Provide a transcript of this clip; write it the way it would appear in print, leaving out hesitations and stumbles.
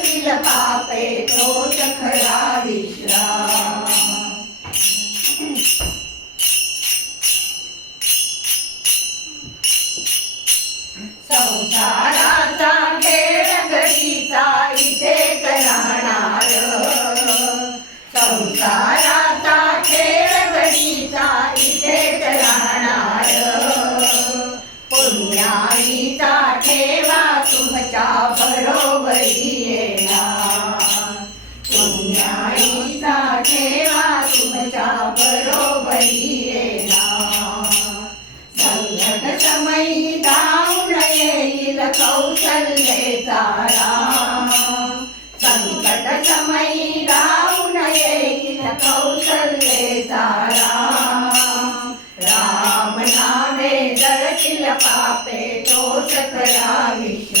जळतील पापे तोच खरा विश्राम. संसाराचा खेळ घडीचा इथेच राहणार. संसाराचा खेळ घडीचा इथेच राहणार. पुण्याईचा ठेवा तुमच्या बरोबरी येणार. पुण्याईचा ठेवा तुमच्या बरोबरी येणार. संकट समयी धावून येईल कौशल्येचा राम. संकट समयी धावून येईल कौशल्येचा राम. राम नामे जळतील पापे तोच खरा विश्राम.